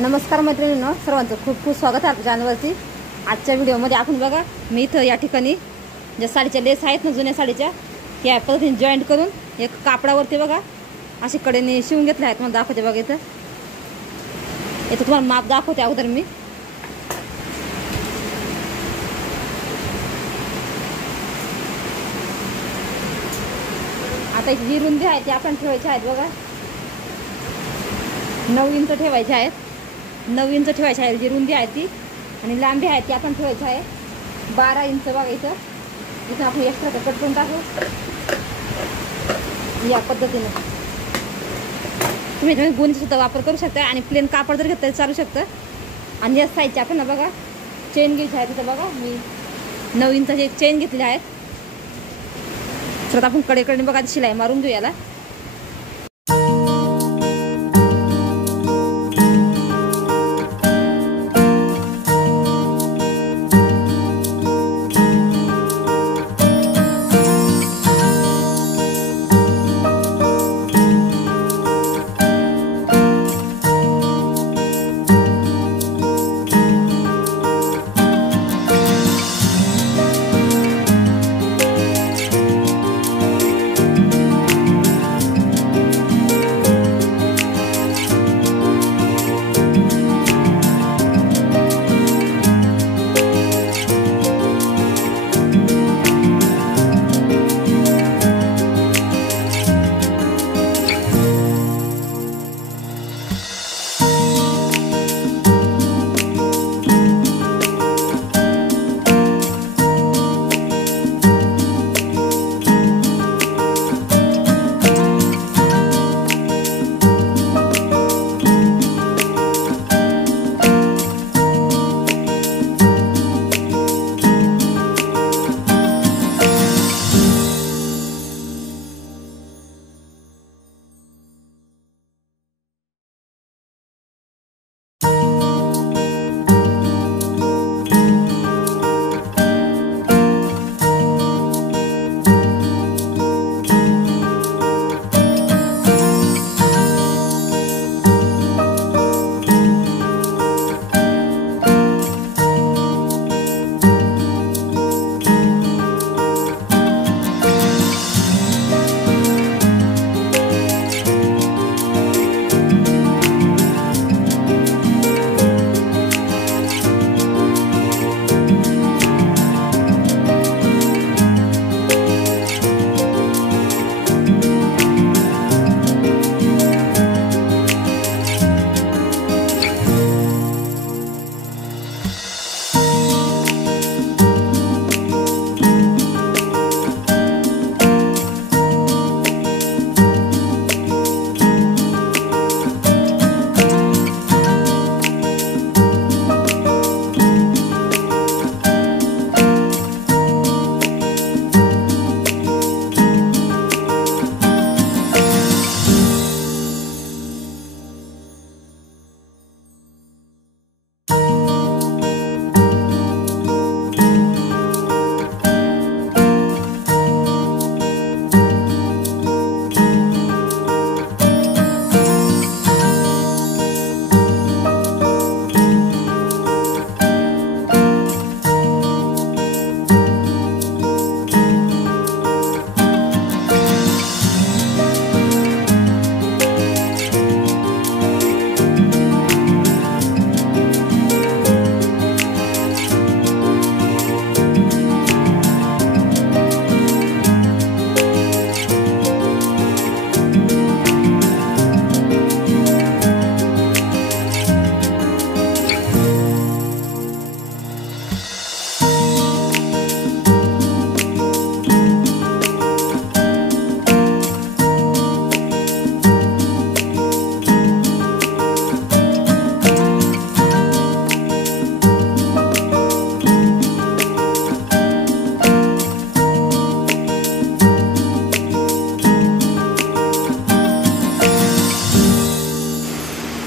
नमस्कार मैत्रिणींनो, सर्वांचं खूप खूप स्वागत आहे आपल्या चॅनलवरती। आजच्या व्हिडिओमध्ये आपण बघा, मी इथं या ठिकाणी ज्या साडीच्या लेस आहेत ना, जुन्या साडीच्या, त्या पद्धतीने जॉईंट करून एक कापडावरती बघा अशी कडेने शिवून घेतले आहेत। मला दाखवते बघा, इथं तुम्हाला माप दाखवते अगोदर मी। आता जी रुंदी आहे ती आपण ठेवायची आहेत बघा, 9 इंच ठेवायची आहेत। 9 इंच ठेवायची आहे जी रुंदी आहे ती, आणि लांबी आहे ती आपण ठेवायची आहे 12 इंच। बघा इथं आपण एक्स्ट्रा कट करून टाकू या पद्धतीने। तुम्ही गुंज सुद्धा वापर करू शकता आणि प्लेन कापड जर घेतलं तरी चालू शकतं। आणि या साईजची आपण बघा चेन घ्यायची आहे। तिथं बघा मी 9 इंचाची एक चेन घेतली आहे। तर आपण कडेकडे बघा शिलाई मारून घेऊ याला।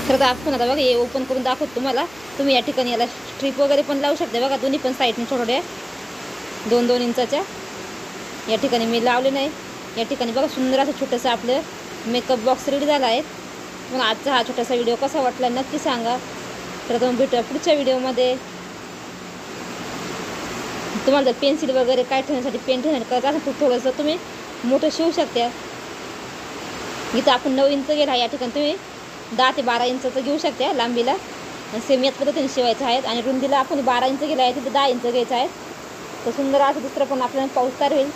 तर आपण आता बघा हे ओपन करून दाखवतो तुम्हाला। तुम्ही या ठिकाणी याला स्ट्रिप वगैरे पण लावू शकता बघा, दोन्ही पण साईडने छोट्या 2-2 इंचाच्या या ठिकाणी मी लावले नाही। या ठिकाणी बघा सुंदर असं छोटंसं आपलं मेकअप बॉक्स रेडी झाला आहे। मग आजचा हा छोटासा व्हिडिओ कसा वाटला नक्की सांगा। तर तुम्ही भेटूया पुढच्या व्हिडिओमध्ये. तुम्हाला जर पेन्सिल वगैरे काय ठेवण्यासाठी पेन ठेवण्यासाठी करत असेल तर थोडंसं तुम्ही मोठं शिवू शकता. इथं आपण 9 इंच गेला आहे, या ठिकाणी तुम्ही 10 ते 12 इंचचं घेऊ शकता लांबीला. सेम याच पद्धतीने शिवायचं आहे. आणि रुंदीला आपण 12 इंच गेला आहे, तिथे 10 इंच घ्यायचं आहे. तर सुंदर असं दुसरं पण आपल्याला पाऊस तयार होईल.